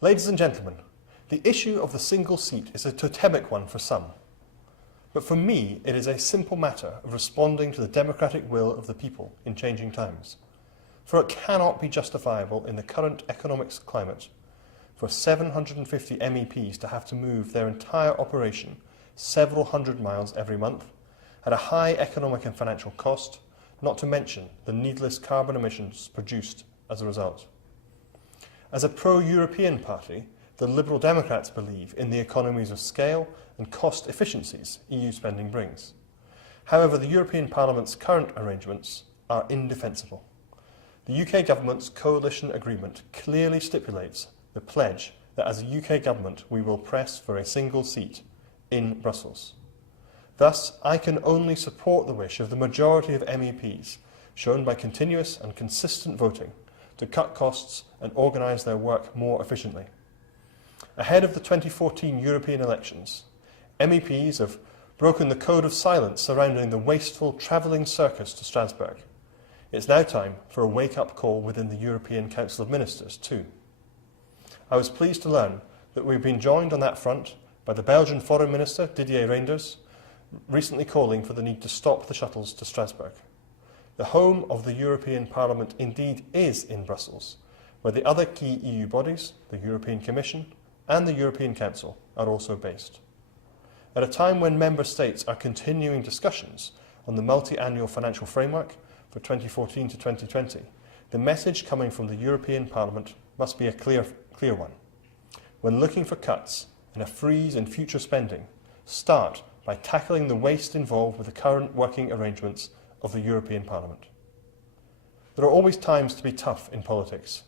Ladies and gentlemen, the issue of the single seat is a totemic one for some. But for me, it is a simple matter of responding to the democratic will of the people in changing times. For it cannot be justifiable in the current economic climate for 750 MEPs to have to move their entire operation several hundred miles every month at a high economic and financial cost, not to mention the needless carbon emissions produced as a result. As a pro-European party, the Liberal Democrats believe in the economies of scale and cost efficiencies EU spending brings. However, the European Parliament's current arrangements are indefensible. The UK Government's coalition agreement clearly stipulates the pledge that as a UK Government we will press for a single seat in Brussels. Thus, I can only support the wish of the majority of MEPs, shown by continuous and consistent voting, to cut costs and organise their work more efficiently. Ahead of the 2014 European elections, MEPs have broken the code of silence surrounding the wasteful travelling circus to Strasbourg. It's now time for a wake-up call within the European Council of Ministers too. I was pleased to learn that we've been joined on that front by the Belgian Foreign Minister, Didier Reynders, recently calling for the need to stop the shuttles to Strasbourg. The home of the European Parliament indeed is in Brussels, where the other key EU bodies, the European Commission and the European Council, are also based. At a time when Member States are continuing discussions on the multi-annual financial framework for 2014 to 2020, the message coming from the European Parliament must be a clear one. When looking for cuts and a freeze in future spending, start by tackling the waste involved with the current working arrangements of the European Parliament. There are always times to be tough in politics,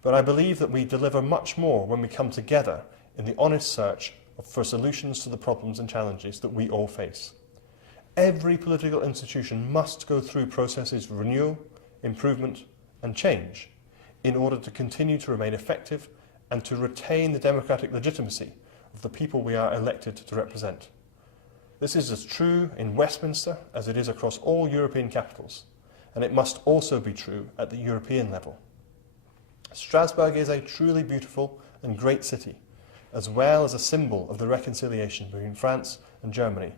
but I believe that we deliver much more when we come together in the honest search for solutions to the problems and challenges that we all face. Every political institution must go through processes of renewal, improvement and change in order to continue to remain effective and to retain the democratic legitimacy of the people we are elected to represent. This is as true in Westminster as it is across all European capitals, and it must also be true at the European level. Strasbourg is a truly beautiful and great city, as well as a symbol of the reconciliation between France and Germany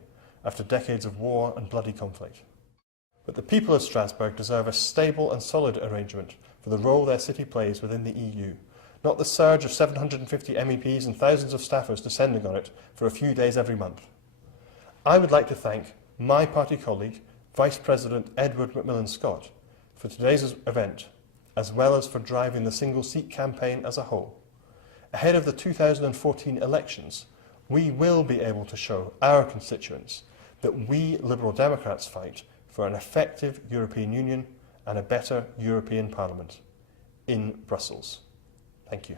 after decades of war and bloody conflict. But the people of Strasbourg deserve a stable and solid arrangement for the role their city plays within the EU, not the surge of 750 MEPs and thousands of staffers descending on it for a few days every month. I would like to thank my party colleague, Vice President Edward Macmillan-Scott, for today's event, as well as for driving the single seat campaign as a whole. Ahead of the 2014 elections, we will be able to show our constituents that we Liberal Democrats fight for an effective European Union and a better European Parliament in Brussels. Thank you.